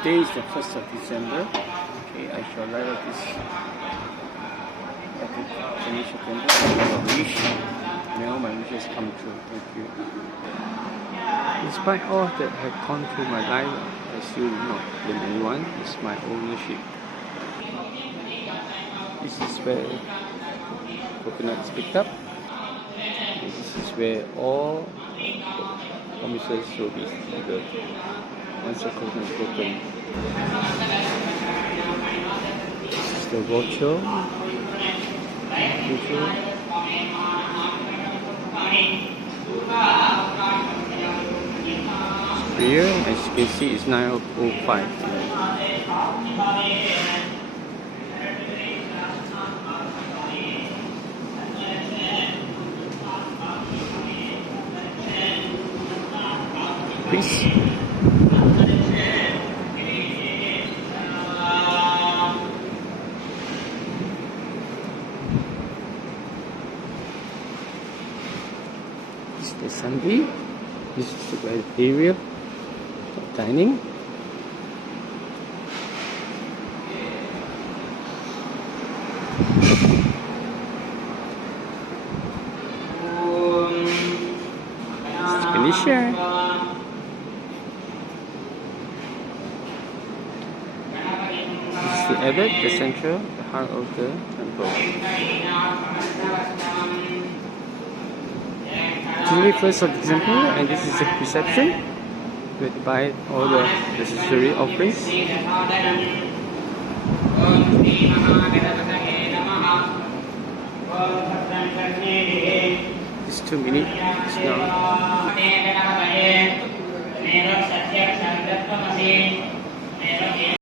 Today is the 1st of December. Okay, I shall light up this finish attendance. I wish. Now my wishes come true. Thank you. Despite all that have gone through my life, I still do not blame anyone. It's my ownership. This is where coconut is picked up. This is where all promises will be fulfilled once the coconut is broken. This is the roadshow. Here, as you can see, it's 9:05. Peace. This is the Sunday. This is the area of dining. Finish here. This is the abbot, the central, the heart of the temple. Today, 1st of December, and this is the reception. We have to buy all the necessary offerings. It's 2 minutes now.